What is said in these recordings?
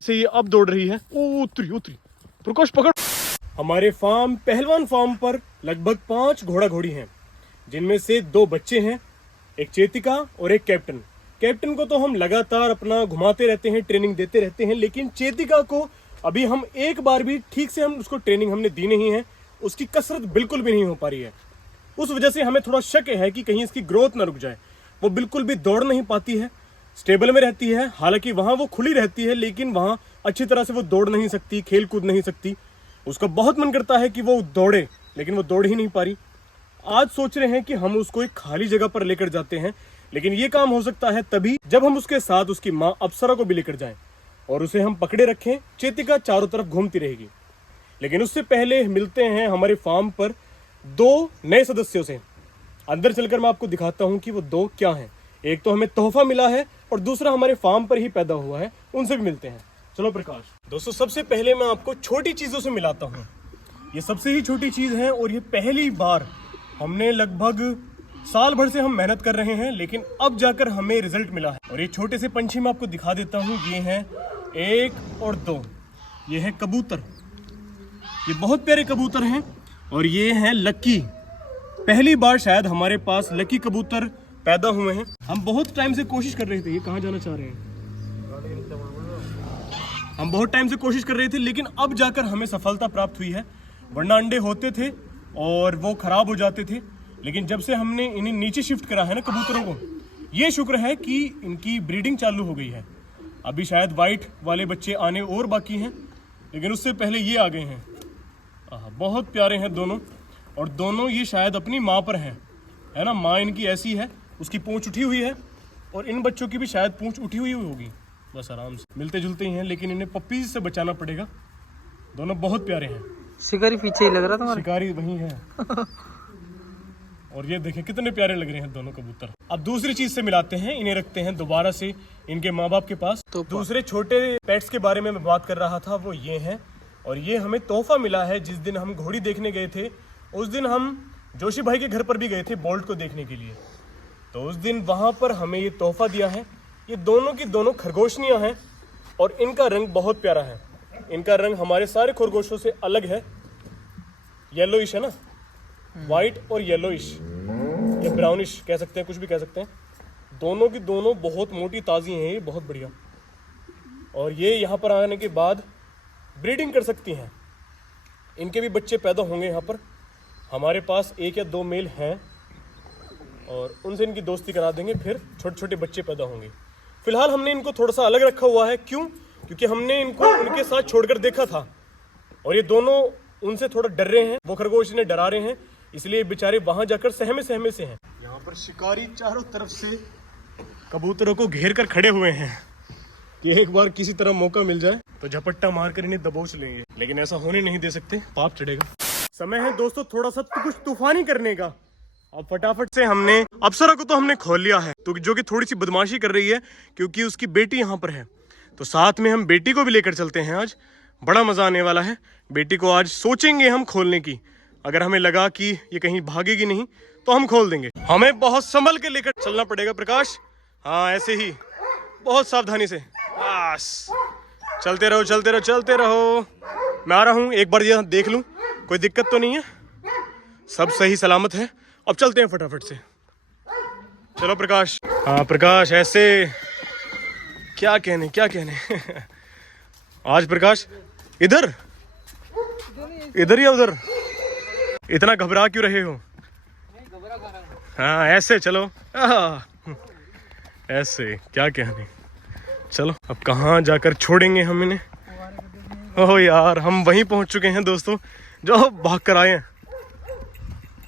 से ये अब दौड़ रही है। उतरी उतरी, प्रकाश पकड़। हमारे फार्म पहलवान फार्म पर लगभग 5 घोड़ा घोड़ी हैं, जिनमें से 2 बच्चे हैं, एक चेतिका और एक कैप्टन। कैप्टन को तो हम लगातार अपना घुमाते रहते हैं, ट्रेनिंग देते रहते हैं, लेकिन चेतिका को अभी हम एक बार भी ठीक से हम उसको ट्रेनिंग हमने दी नहीं है। उसकी कसरत बिल्कुल भी नहीं हो पा रही है। उस वजह से हमें थोड़ा शक है कि कहीं इसकी ग्रोथ ना रुक जाए। वो बिल्कुल भी दौड़ नहीं पाती है, स्टेबल में रहती है। हालांकि वहां वो खुली रहती है, लेकिन वहां अच्छी तरह से वो दौड़ नहीं सकती, खेल कूद नहीं सकती। उसका बहुत मन करता है कि वो दौड़े, लेकिन वो दौड़ ही नहीं पा रही। आज सोच रहे हैं कि हम उसको एक खाली जगह पर लेकर जाते हैं, लेकिन ये काम हो सकता है तभी जब हम उसके साथ उसकी माँ अप्सरा को भी लेकर जाएं और उसे हम पकड़े रखें। चेतिका चारों तरफ घूमती रहेगी। लेकिन उससे पहले मिलते हैं हमारे फार्म पर 2 नए सदस्यों से। अंदर चलकर मैं आपको दिखाता हूं कि वो 2 क्या हैं। एक तो हमें तोहफा मिला है और दूसरा हमारे फार्म पर ही पैदा हुआ है। उनसे भी मिलते हैं। चलो प्रकाश। दोस्तों, सबसे पहले मैं आपको छोटी चीजों से मिलाता हूँ। ये सबसे ही छोटी चीज है और ये पहली बार हमने लगभग साल भर से हम मेहनत कर रहे हैं, लेकिन अब जाकर हमें रिजल्ट मिला है। और ये छोटे से पंछी मैं आपको दिखा देता हूँ। ये हैं 1 और 2। ये है कबूतर। ये बहुत प्यारे कबूतर हैं। और ये हैं लक्की। पहली बार शायद हमारे पास लक्की कबूतर पैदा हुए हैं। हम बहुत टाइम से कोशिश कर रहे थे। ये कहाँ जाना चाह रहे हैं? हम बहुत टाइम से कोशिश कर रहे थे, लेकिन अब जाकर हमें सफलता प्राप्त हुई है। वरना अंडे होते थे और वो खराब हो जाते थे, लेकिन जब से हमने इन्हें नीचे शिफ्ट करा है ना कबूतरों को, ये शुक्र है कि इनकी ब्रीडिंग चालू हो गई है। अभी शायद वाइट वाले बच्चे आने और बाकी हैं, लेकिन उससे पहले ये आ गए हैं। बहुत प्यारे हैं दोनों। और दोनों ये शायद अपनी माँ पर हैं, है ना। माँ इनकी ऐसी है, उसकी पूंछ उठी हुई है, और इन बच्चों की भी शायद पूंछ उठी हुई होगी। बस आराम से मिलते जुलते ही हैं, लेकिन इन्हें पप्पीज से बचाना पड़ेगा। दोनों बहुत प्यारे हैं। शिकारी पीछे ही लग रहा था। शिकारी वही है। और ये देखें कितने प्यारे लग रहे हैं दोनों कबूतर। अब दूसरी चीज से मिलाते हैं। इन्हें रखते हैं दोबारा से इनके माँ बाप के पास। तो दूसरे छोटे पेट्स के बारे में मैं बात कर रहा था, वो ये हैं। और ये हमें तोहफा मिला है। जिस दिन हम घोड़ी देखने गए थे, उस दिन हम जोशी भाई के घर पर भी गए थे बोल्ट को देखने के लिए। तो उस दिन वहां पर हमें ये तोहफा दिया है। ये दोनों की दोनों खरगोशनियां हैं और इनका रंग बहुत प्यारा है। इनका रंग हमारे सारे खरगोशों से अलग है। येलोइश है ना, वाइट और येलोइश या ब्राउनिश कह सकते हैं, कुछ भी कह सकते हैं। दोनों की दोनों बहुत मोटी ताज़ी हैं, ये बहुत बढ़िया। और ये यहाँ पर आने के बाद ब्रीडिंग कर सकती हैं। इनके भी बच्चे पैदा होंगे यहाँ पर। हमारे पास 1 या 2 मेल हैं और उनसे इनकी दोस्ती करा देंगे, फिर छोटे छोटे बच्चे पैदा होंगे। फिलहाल हमने इनको थोड़ा सा अलग रखा हुआ है। क्यों? क्योंकि हमने इनको उनके साथ छोड़कर देखा था और ये दोनों उनसे थोड़ा डर रहे हैं। वो खरगोश इन्हें डरा रहे हैं, इसलिए बेचारे वहां जाकर सहमे सहमे से हैं। यहाँ पर शिकारी चारों तरफ से कबूतरों को घेर कर खड़े हुए हैं कि एक बार किसी तरह मौका मिल जाए तो झपट्टा मारकर इन्हें दबोच लेंगे, लेकिन ऐसा होने नहीं दे सकते, पाप चढ़ेगा। समय है दोस्तों थोड़ा सा कुछ तूफानी करने का। अब फटाफट से हमने अप्सरा को तो हमने खोल लिया है, तो जो कि थोड़ी सी बदमाशी कर रही है क्योंकि उसकी बेटी यहाँ पर है। तो साथ में हम बेटी को भी लेकर चलते हैं। आज बड़ा मजा आने वाला है। बेटी को आज सोचेंगे हम खोलने की। अगर हमें लगा कि ये कहीं भागेगी नहीं तो हम खोल देंगे। हमें बहुत संभल के लेकर चलना पड़ेगा प्रकाश। हाँ, ऐसे ही बहुत सावधानी से। बस चलते रहो चलते रहो चलते रहो। मैं आ रहा हूँ, एक बार ये देख लूँ कोई दिक्कत तो नहीं है, सब सही सलामत है। अब चलते हैं फटाफट से। चलो प्रकाश। हाँ प्रकाश, ऐसे क्या कहने आज प्रकाश इधर इधर या उधर? इतना घबरा क्यों रहे हो? हाँ ऐसे चलो। ऐसे क्या कहने। चलो अब कहाँ जाकर छोड़ेंगे हम इन्हें? ओह यार, हम वहीं पहुंच चुके हैं दोस्तों जो भाग कर आए हैं।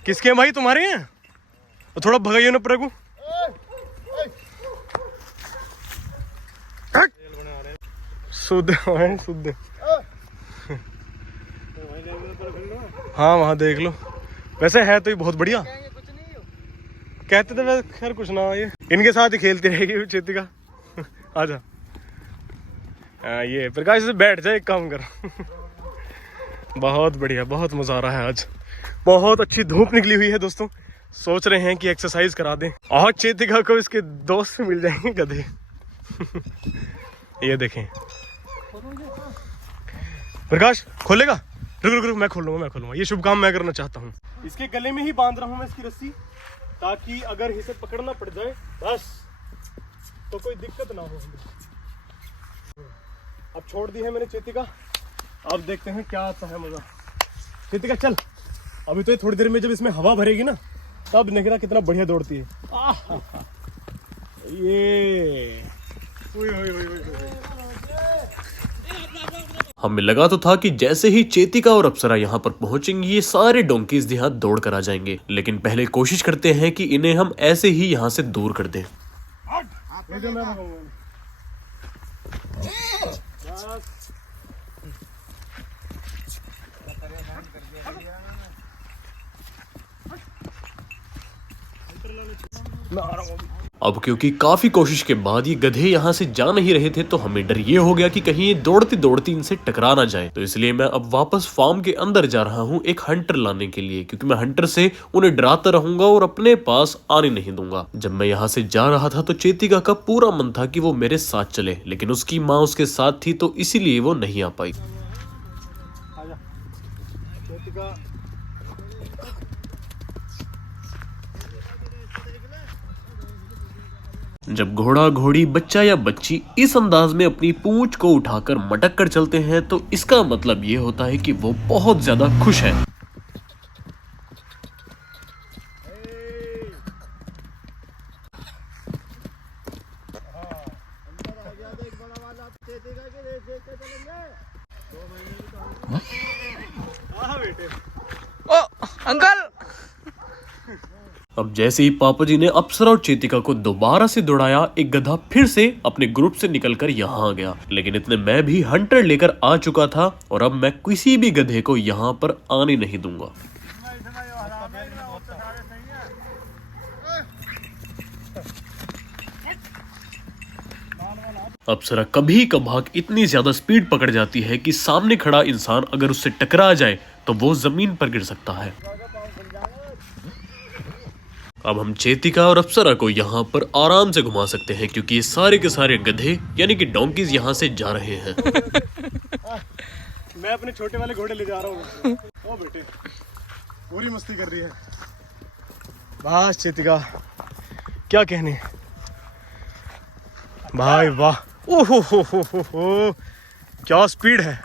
किसके हैं भाई? तुम्हारे हैं? थोड़ा भगाइए ना प्रभु। शुद्ध शुद्ध। हाँ वहाँ देख लो, वैसे है तो ये बहुत बढ़िया। कहते थे वैसे, खैर कुछ ना, ये इनके साथ ही खेलती रहेगी चेतिका। आजा। ये प्रकाश से बैठ जाए, एक काम कर। बहुत बढ़िया, बहुत मजा आ रहा है आज। बहुत अच्छी धूप निकली हुई है दोस्तों। सोच रहे हैं कि एक्सरसाइज करा दें और चेतिका को इसके दोस्त से मिल जाएंगे गधे। ये देखें। प्रकाश खोलेगा? रुक रुक रुक, मैं खोलूंगा। ये शुभ काम मैं करना चाहता हूँ। इसके गले में ही बांध रहा हूँ मैं इसकी रस्सी, ताकि अगर इसे पकड़ना पड़ जाए बस तो कोई दिक्कत ना हो हमें। अब छोड़ दी है मैंने चेतिका, अब देखते हैं क्या आता है मजा। चेतिका चल, अभी तो ये थोड़ी देर में जब इसमें हवा भरेगी ना तब देखना कितना बढ़िया दौड़ती है। ये हमें लगा तो था कि जैसे ही चेतिका और अप्सरा यहाँ पर पहुंचेंगी ये सारे डोंकीज यहाँ दौड़ कर आ जाएंगे, लेकिन पहले कोशिश करते हैं कि इन्हें हम ऐसे ही यहाँ से दूर कर दें। अब क्योंकि काफी कोशिश के बाद ये गधे यहाँ से जा नहीं रहे थे तो हमें डर ये हो गया कि कहीं ये दौड़ती दौड़ती इनसे टकरा ना जाए, तो इसलिए मैं अब वापस फार्म के अंदर जा रहा हूँ एक हंटर लाने के लिए, क्योंकि मैं हंटर से उन्हें डराता रहूंगा और अपने पास आने नहीं दूंगा। जब मैं यहाँ से जा रहा था तो चेतिका का पूरा मन था कि वो मेरे साथ चले, लेकिन उसकी माँ उसके साथ थी तो इसीलिए वो नहीं आ पाई। जब घोड़ा घोड़ी बच्चा या बच्ची इस अंदाज में अपनी पूंछ को उठाकर मटक कर चलते हैं तो इसका मतलब ये होता है कि वो बहुत ज्यादा खुश है। ओ अंकल। अब जैसे ही पापा जी ने अप्सरा और चेतिका को दोबारा से दौड़ाया, एक गधा फिर से अपने ग्रुप से निकलकर यहाँ आ गया, लेकिन इतने मैं भी हंटर लेकर आ चुका था और अब मैं किसी भी गधे को यहाँ पर आने नहीं दूंगा। अप्सरा कभी कभार इतनी ज्यादा स्पीड पकड़ जाती है कि सामने खड़ा इंसान अगर उससे टकरा जाए तो वो जमीन पर गिर सकता है। अब हम चेतिका और अप्सरा को यहाँ पर आराम से घुमा सकते हैं, क्योंकि ये सारे के सारे गधे यानी कि डोंकीज यहाँ से जा रहे हैं। मैं अपने छोटे वाले घोड़े ले जा रहा हूँ। ओ बेटे, पूरी मस्ती कर रही है। बस चेतिका, क्या कहने भाई, वाह, ओहो हो, क्या स्पीड है,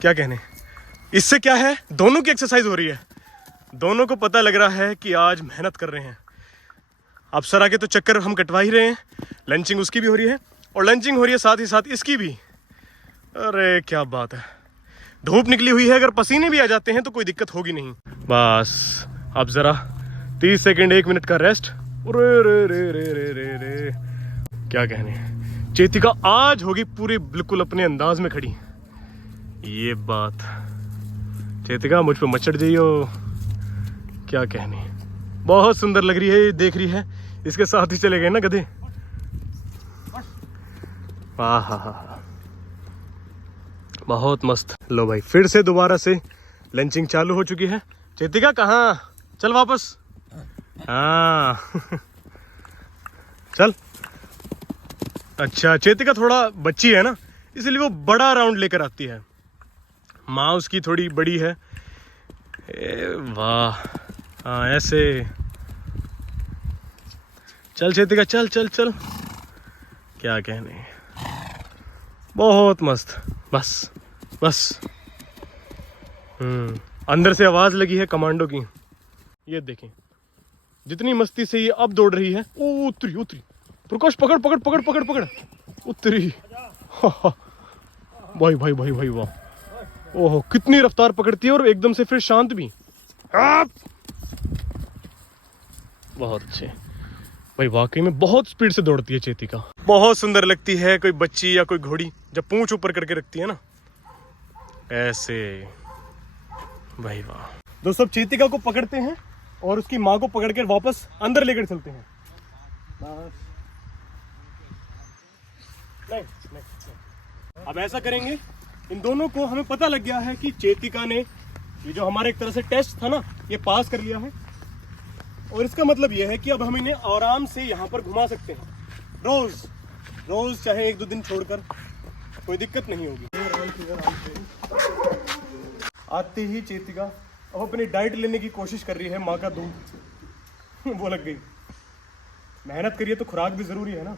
क्या कहने। इससे क्या है, दोनों की एक्सरसाइज हो रही है, दोनों को पता लग रहा है कि आज मेहनत कर रहे हैं। अप्सरा के तो चक्कर हम कटवा ही रहे हैं, लंचिंग उसकी भी हो रही है और लंचिंग हो रही है साथ ही साथ इसकी भी। अरे क्या बात है, धूप निकली हुई है, अगर पसीने भी आ जाते हैं तो कोई दिक्कत होगी नहीं। बस अब जरा 30 सेकंड 1 मिनट का रेस्ट। रे रे रे रे रे रे रे, क्या कहने, चेतिका आज होगी पूरी बिल्कुल अपने अंदाज में खड़ी। ये बात, चेतिका मुझ पर मत चढ़ जाइयो, क्या कहने, बहुत सुंदर लग रही है, देख रही है, इसके साथ ही चले गए ना गधे। बहुत मस्त। लो भाई, फिर से दोबारा से लंचिंग चालू हो चुकी है। चेतिका कहाँ, चल वापस। हाँ चल। अच्छा, चेतिका थोड़ा बच्ची है ना, इसलिए वो बड़ा राउंड लेकर आती है, माँ उसकी थोड़ी बड़ी है। वाह, हाँ ऐसे। चल चेतिका, चल चल चल, क्या कहने, बहुत मस्त। बस बस। अंदर से आवाज लगी है कमांडो की। ये देखें जितनी मस्ती से ये अब दौड़ रही है। ओ उतरी उतरी, प्रकाश पकड़ पकड़ पकड़ पकड़ पकड़, उतरी। भाई भाई भाई भाई, वाह, ओहो कितनी रफ्तार पकड़ती है और एकदम से फिर शांत भी। बहुत अच्छे भाई, वाकई में बहुत स्पीड से दौड़ती है चेतिका, बहुत सुंदर लगती है। कोई बच्ची या कोई घोड़ी जब पूंछ ऊपर करके रखती है ना ऐसे, भाई वाह। दोस्तों चेतिका को पकड़ते हैं और उसकी माँ को पकड़कर वापस अंदर लेकर चलते हैं। नहीं, नहीं, नहीं। अब ऐसा करेंगे, इन दोनों को हमें पता लग गया है कि चेतिका ने ये जो हमारा एक तरह से टेस्ट था ना, ये पास कर लिया है, और इसका मतलब ये है कि अब हम इन्हें आराम से यहाँ पर घुमा सकते हैं रोज। रोज चाहे 1-2 दिन छोड़कर, कोई दिक्कत नहीं होगी। आते ही चेतिका अब अपनी डाइट लेने की कोशिश कर रही है। माँ का दूध वो लग गई। मेहनत करिए तो खुराक भी जरूरी है ना।